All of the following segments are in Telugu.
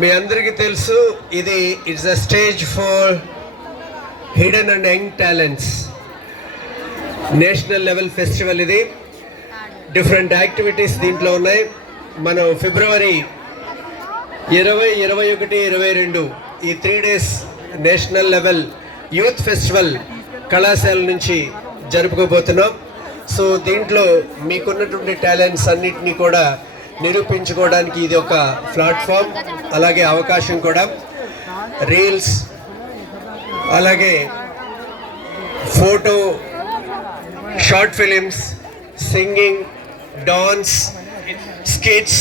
మీ అందరికీ తెలుసు, ఇది it's a stage for hidden and young talents national level festival. ఇది డిఫరెంట్ యాక్టివిటీస్ దీంట్లో ఉన్నాయి. మనం ఫిబ్రవరి 20, 21, 22 ఈ 3 days national level youth festival కళాశాల నుంచి జరుపుకోబోతున్నాం. సో దీంట్లో మీకున్నటువంటి టాలెంట్స్ అన్నిటినీ కూడా నిరూపించుకోవడానికి ఇది ఒక ప్లాట్ఫామ్, అలాగే అవకాశం కూడా. రీల్స్, అలాగే photo, short films, singing, dance, skits,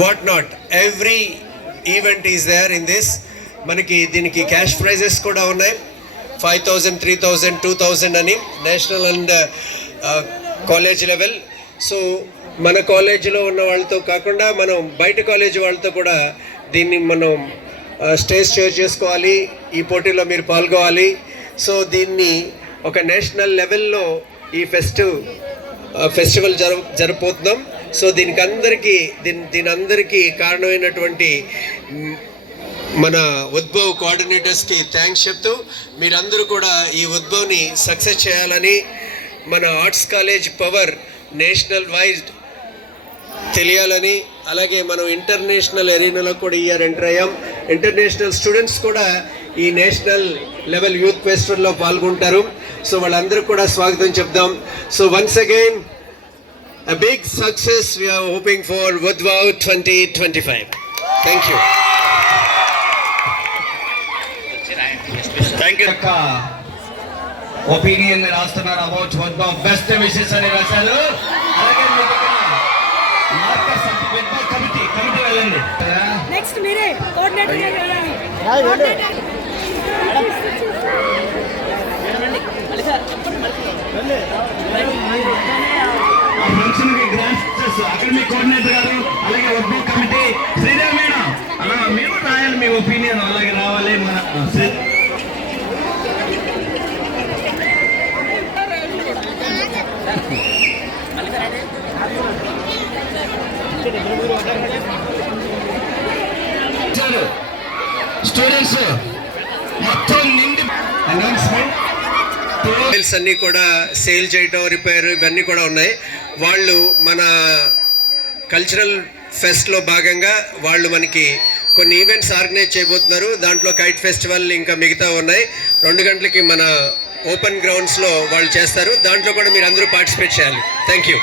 what not, every event is there in this. మనకి దీనికి క్యాష్ ప్రైజెస్ కూడా ఉన్నాయి. 5,000, 3,000, 2,000 అని national and college level. So మన కాలేజీలో ఉన్న వాళ్ళతో కాకుండా మనం బయట కాలేజీ వాళ్ళతో కూడా దీన్ని మనం స్టేజ్ షేర్ చేసుకోవాలి. ఈ పోటీలో మీరు పాల్గొవాలి. సో దీన్ని ఒక నేషనల్ లెవెల్లో ఈ ఫెస్టివల్ జరుపుతున్నాం. సో దీని అందరికీ కారణమైనటువంటి మన ఉద్భవ్ కోఆర్డినేటర్స్కి థ్యాంక్స్ చెప్తూ, మీరందరూ కూడా ఈ ఉద్భవ్ని సక్సెస్ చేయాలని, మన arts college power national wide తెలియాలని, అలాగే మనం ఇంటర్నేషనల్ ఎరీనాలో కూడా ఇయర్ ఎంటర్ అయ్యాం. ఇంటర్నేషనల్ స్టూడెంట్స్ కూడా ఈ నేషనల్ లెవెల్ యూత్ ఫెస్టివల్లో పాల్గొంటారు. సో వాళ్ళందరూ కూడా స్వాగతం చెప్దాం. So once again a big success we are hoping for Woodvow 2025. Thank you. Thank you. Opinion ni rastunar about Woodvow best wishes ani rasaru. Alage mee దగ్గర మార్కర్ సర్టిఫికెట్ కమిటీ వెళ్ళండి. నెక్స్ట్ మీరే కోఆర్డినేటర్ గా వెళ్ళండి. అకాడమిక్ కోఆర్డినేటర్ గారు, అలాగే ఉద్భవ్ కమిటీ శ్రీదేవి మేడం, అలా మీరు రాయాలి మీ ఒపీనియన్, అలాగే రావాలి. మన స్టూడెంట్స్ మొత్తం నిండి అనౌన్స్మెంట్ అన్నీ కూడా సేల్ చేయటం, రిపేర్, ఇవన్నీ కూడా ఉన్నాయి. వాళ్ళు మన కల్చరల్ ఫెస్ట్లో భాగంగా వాళ్ళు మనకి కొన్ని ఈవెంట్స్ ఆర్గనైజ్ చేయబోతున్నారు. దాంట్లో కైట్ ఫెస్టివల్ ఇంకా మిగతా ఉన్నాయి. 2 గంటలకి మన ఓపెన్ గ్రౌండ్స్లో వాళ్ళు చేస్తారు. దాంట్లో కూడా మీరు అందరూ పార్టిసిపేట్ చేయాలి. Thank you.